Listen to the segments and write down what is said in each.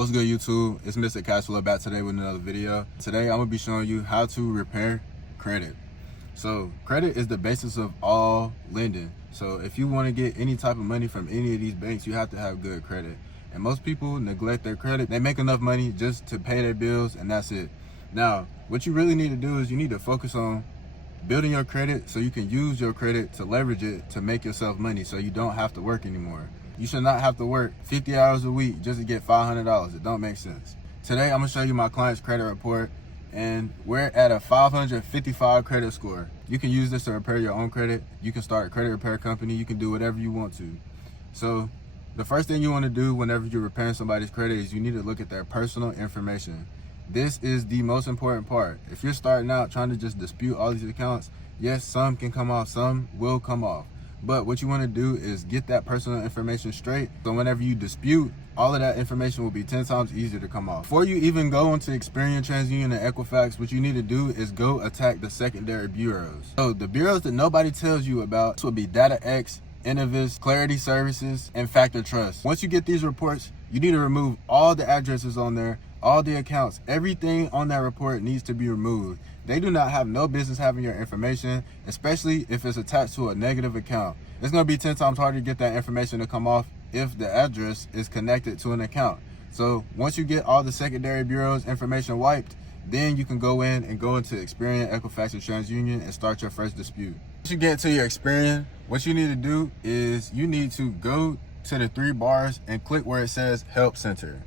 What's good, YouTube? It's Mr. Cashflow back today with another video. Today I'm gonna be showing you how to repair credit. So credit is the basis of all lending. So if you want to get any type of money from any of these banks, you have to have good credit. And most people neglect their credit. They make enough money just to pay their bills and that's it. Now, what you really need to do is you need to focus on building your credit so you can use your credit to leverage it to make yourself money so you don't have to work anymore. You should not have to work 50 hours a week just to get $500. It don't make sense. Today, I'm gonna show you my client's credit report and we're at a 555 credit score. You can use this to repair your own credit. You can start a credit repair company. You can do whatever you want to. So the first thing you wanna do whenever you're repairing somebody's credit is you need to look at their personal information. This is the most important part. If you're starting out trying to just dispute all these accounts, yes, some can come off, some will come off. But what you want to do is get that personal information straight. So whenever you dispute, all of that information will be 10 times easier to come off. Before you even go into Experian, TransUnion, and Equifax, what you need to do is go attack the secondary bureaus. So the bureaus that nobody tells you about, this will be DataX, Innovis, Clarity Services, and Factor Trust. Once you get these reports, you need to remove all the addresses on there, all the accounts, everything on that report needs to be removed. They do not have no business having your information, especially if it's attached to a negative account. It's gonna be 10 times harder to get that information to come off if the address is connected to an account. So once you get all the secondary bureaus information wiped, then you can go in and go into Experian, Equifax, and TransUnion and start your first dispute. Once you get to your Experian, what you need to do is you need to go to the 3 bars and click where it says Help Center.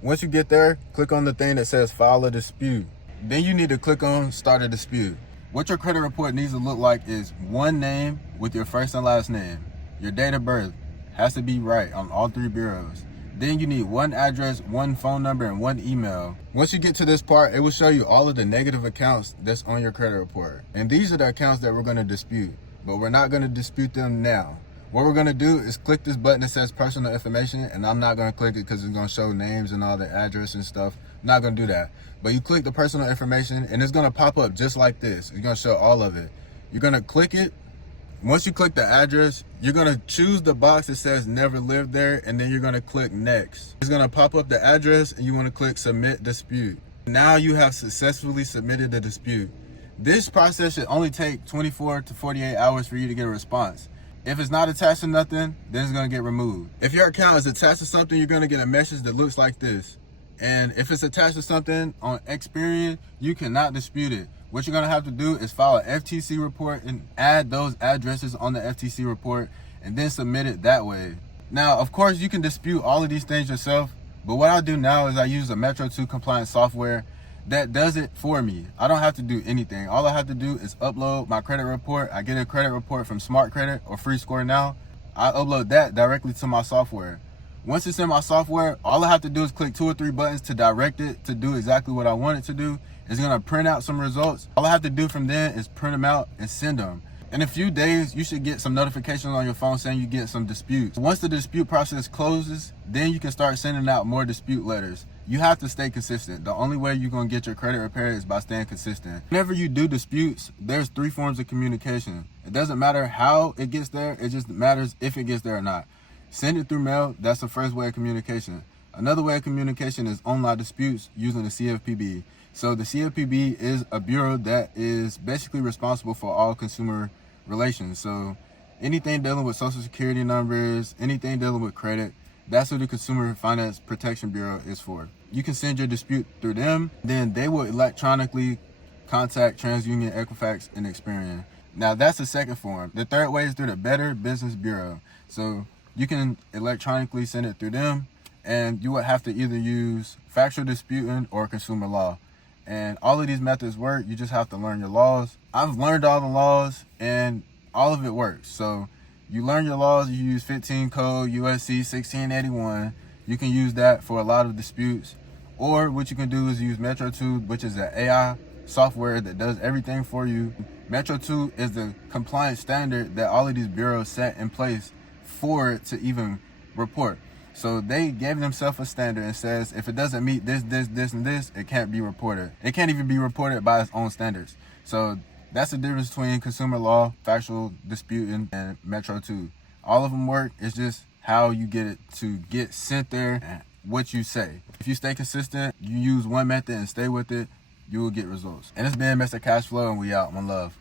Once you get there, click on the thing that says File a Dispute. Then you need to click on Start a Dispute. What your credit report needs to look like is one name with your first and last name. Your date of birth has to be right on all 3 bureaus. Then you need one address, one phone number, and one email. Once you get to this part, it will show you all of the negative accounts that's on your credit report. And these are the accounts that we're gonna dispute, but we're not gonna dispute them now. What we're gonna do is click this button that says personal information, and I'm not gonna click it because it's gonna show names and all the address and stuff. I'm not gonna do that. But you click the personal information and it's gonna pop up just like this. It's gonna show all of it. You're gonna click it. Once you click the address, you're gonna choose the box that says never lived there, and then you're gonna click next. It's gonna pop up the address and you wanna click submit dispute. Now you have successfully submitted the dispute. This process should only take 24 to 48 hours for you to get a response. If it's not attached to nothing, then it's gonna get removed. If your account is attached to something, you're gonna get a message that looks like this. And if it's attached to something on Experian, you cannot dispute it. What you're gonna have to do is file an FTC report and add those addresses on the FTC report and then submit it that way. Now, of course, you can dispute all of these things yourself, but what I do now is I use a Metro 2 compliant software that does it for me. I don't have to do anything. All I have to do is upload my credit report. I get a credit report from Smart Credit or Free Score Now. I upload that directly to my software. Once it's in my software, all I have to do is click 2 or 3 buttons to direct it to do exactly what I want it to do. It's gonna print out some results. All I have to do from then is print them out and send them. In a few days, you should get some notifications on your phone saying you get some disputes. Once the dispute process closes, then you can start sending out more dispute letters. You have to stay consistent. The only way you're gonna get your credit repaired is by staying consistent. Whenever you do disputes, there's 3 forms of communication. It doesn't matter how it gets there, it just matters if it gets there or not. Send it through mail, that's the first way of communication. Another way of communication is online disputes using the CFPB. So the CFPB is a bureau that is basically responsible for all consumer relations. So anything dealing with social security numbers, anything dealing with credit, that's what the Consumer Finance Protection Bureau is for. You can send your dispute through them, then they will electronically contact TransUnion, Equifax, and Experian. Now that's the second form. The third way is through the Better Business Bureau. So you can electronically send it through them, and you would have to either use factual disputing or consumer law. And all of these methods work, you just have to learn your laws. I've learned all the laws and all of it works. So you learn your laws, you use 15 code USC 1681. You can use that for a lot of disputes. Or what you can do is use Metro 2, which is an AI software that does everything for you. Metro 2 is the compliance standard that all of these bureaus set in place for it to even report. So they gave themselves a standard and says, if it doesn't meet this, and this, it can't be reported. It can't even be reported by its own standards. So that's the difference between consumer law, factual disputing, and Metro 2. All of them work. It's just how you get it to get sent there and what you say. If you stay consistent, you use one method and stay with it, you will get results. And it's been Mr. Cashflow, and we out. One love.